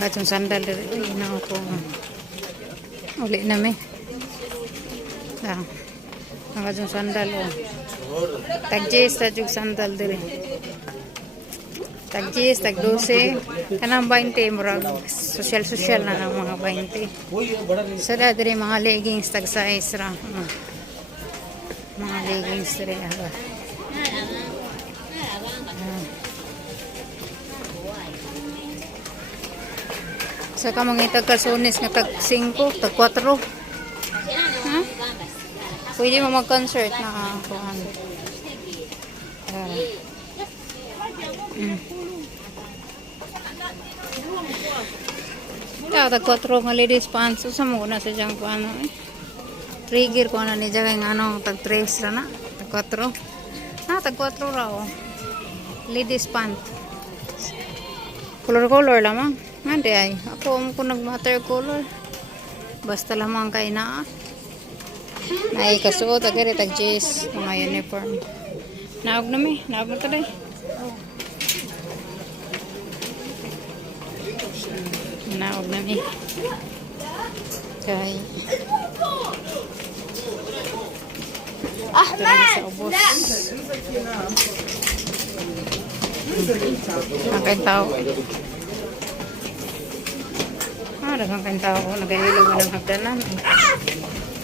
Agad yung sandal dito. Uy, na ako. Uli na may. Agad yung sandal. Tag-10 yung sandal dito. Tag-10, tag-12. Kanang 20. Murag social na ng mga 20. So dito mga leggings tag-size ra. Mga leggings dito. Sa kamang itag-kasunis nga tag-5, tag-4. Ha? Pwede mo mag-concert na kuhan. Tag-4 nga ladies pants. Sa mo na sa diyang kuhan. Trigger ko na ni diyang ano, tag-3 na. Tag-4. Tag-4 raw. Ladies pants. Color lamang. Hindi ay. Ako nag-matter color. Basta lamang kay na. Ay kasuot. Agad tag-jess. Mga uniform. Naog na may. Naog na taday. Naog na may. Kay. Ito lang sa ubos. Ang kayong tao. Daghang kayong tao. Nagahilog na ng hagdanan.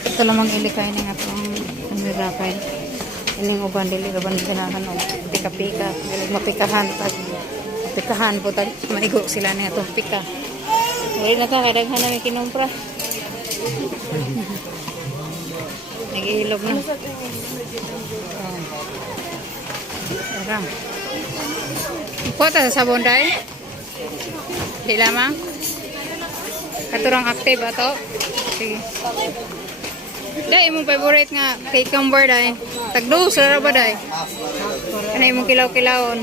Ito lamang ilikay na nga itong nirapay. Ining uban dili uban ganahan o pika-pika. Dili mapikahan. Mapikahan po. Maigo sila na itong pika. Wala na ka. Kadaghan namin kinumpra. Nagihilog na. Tara. Kuwata sa sabon dahil? Di lamang? Katurang active ato? Sige. Dahil imong favorite nga cucumber dahil. Tagdo, sarap ba dahil? Kanay imong kilaw-kilawon.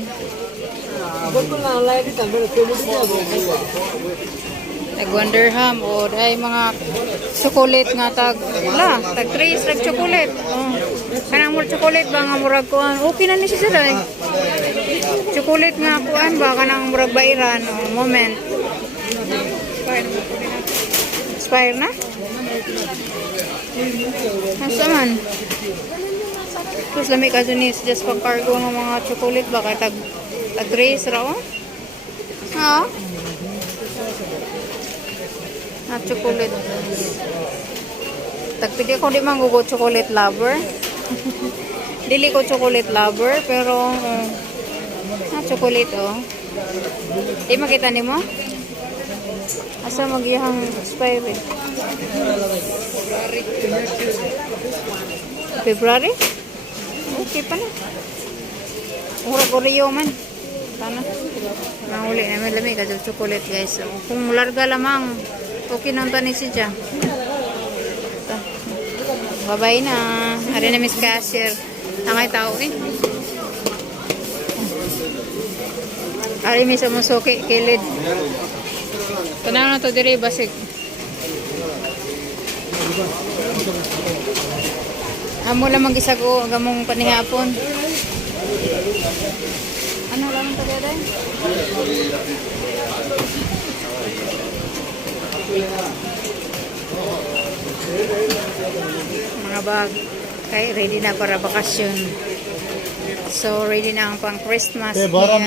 Tag-Wonderham o dahil mga chocolate nga tag-trace, tag-chocolate. Kanang mo chocolate ba nga murag kuhan? Okay na ni siya dahil. Chocolate nga kuhan ba kanang murag bairan o moment. Expire na? Asa man? Tapos lami ka dyan is just pag-cargo ng mga chocolate ba kaya tag-trace raw? Ha? Chocolate. Tagpili ko di man gugo chocolate lover. Dili ko chocolate lover pero chocolate Di makita nimo? Asa magihang expire? February? Okay pa na. Mura Oreo man. Sana. Mahuli namin lamig kasi chocolate guys. So, kung larga lamang okay nang tani siya. Bye-bye na. Hari na Miss Cashier. Tangay tao Hari Miss Amusoke, kilid. Tanaw na to diri basig. Amo lang mag-isago gamong panihapon. Ano lang to diri? Mga bag kay ready na para bakasyon. So ready na ang pang Christmas. Problem.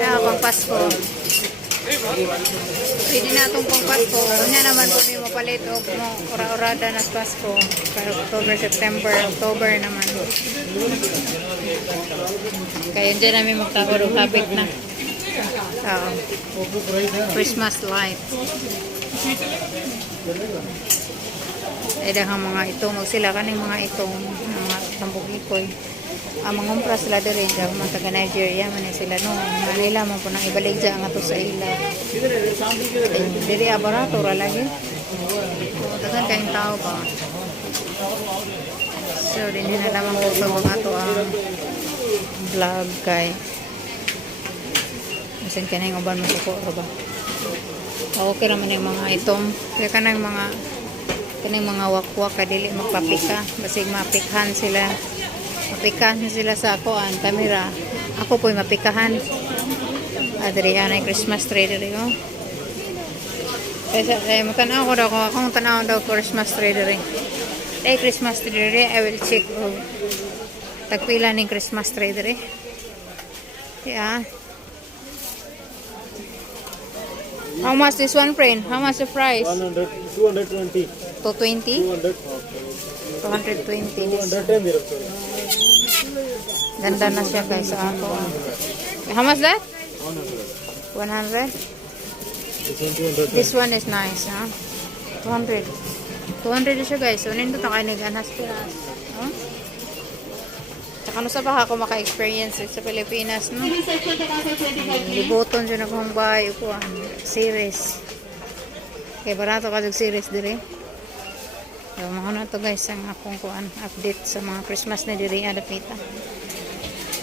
Pang Pasko. Ready na itong pang Pasko. Kanya naman po may mapalit o ora-orada na Pasko. Pero October, September, October naman. Kaya dyan namin magtawar o habit na. Christmas light. Ay dahang mga itong sila kaning mga itong mga tambok ikoy. Mangumpra sila diri sa mga taga Nigeria man sila no. Manila man po nang ibalik dyan nga to sa ila. Diri abarato ra lagi. Tagan kayong tao ba? So din na lamang ko sa mga to ang vlog kay. Masin ka na yung uban masuko ba? Okay naman yung mga itong kaya ka na yung mga wakwak kadili magpapika basig mapikhan sila sa kuan kamera Ako po'y mapikahan. Adriana ay Christmas tree diri oh. Kaya matanaw ko daw kung akong tanaw daw Christmas tree diri. Ay Christmas tree diri, I will check tagpila ning Christmas tree diri. Yeah. How much this one, friend? How much the price? 100, 220. 220? 200. 220 this. 210 dirham. Ganda na siya guys sa ako. How much that? 100. 100? This one 200. This one is nice, huh? 200. 200 siya guys. So, nindot ang kainig anas piras. Huh? Tsaka ano sa baka ako maka-experience sa Pilipinas, no? Libuton siya na kung bahay ko, series. Kaya barato ka series dire. So, mga na to guys ang akong kuan update sa mga Christmas na diri adapita.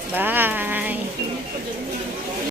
Bye!